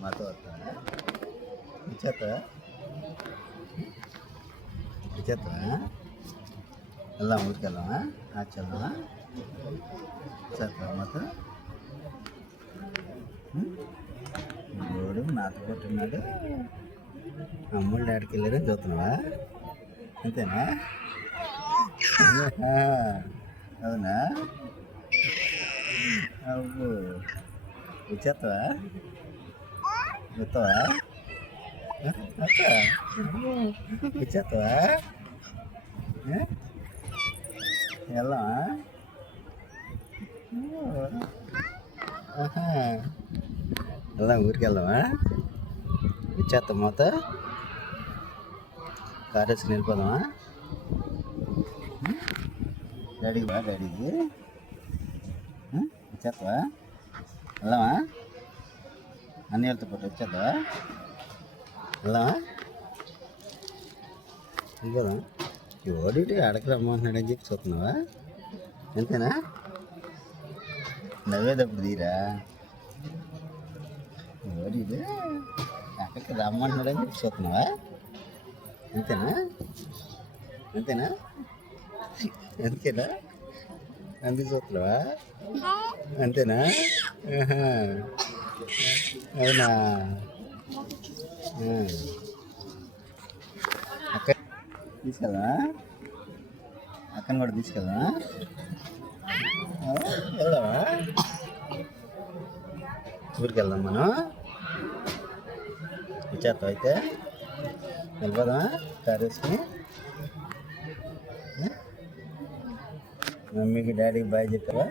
మాతో వస్తావా ఇచ్చేస్తావా ఇచ్చేస్తావా వెళ్దాం ఊరికి వెళ్దామా వెళ్దామా ఇచ్చేస్తావా మాతో వాడు నాతో కొట్టున్నాడు అమ్ముళ్ళు డాడికి వెళ్ళారని చూస్తున్నావా అంతేనా అవునా అవ్వు ఇచ్చేస్తావా ఇస్తావా ఇచ్చేస్తావా వెళ్దామా వెళ్దాం ఊరికి వెళ్దామా ఇచ్చేస్తాం మొత్తం కారు వేసుకుని వెళ్ళిపోదామా డాడీకి ఇచ్చేస్తావా వెళ్దామా అన్నయ్యలతో పాటు వచ్చేద్దావా వెళ్దామా వెళ్ళిపోదాం ఈ ఓడిటి అడగ రమ్మంటున్నాడని చెప్పి చూస్తున్నావా అంతేనా నవ్వేటప్పుడు తీరా ఓడిటి అక్కడికి రమ్మంటున్నాడని చెప్పి చూస్తున్నావా అంతేనా అంతేనా అందుకేనా అందుకు చూస్తున్నావా అంతేనా అవునా అక్క తీసుకెళ్దా అక్కని కూడా తీసుకెళ్దా వెళ్దామా ఊరికి వెళ్దాం మనం ఇచ్చేస్తాం అయితే వెళ్ళిపోదామా కారు వేసుకుని మమ్మీకి డాడీకి బాయ్ చెప్పావా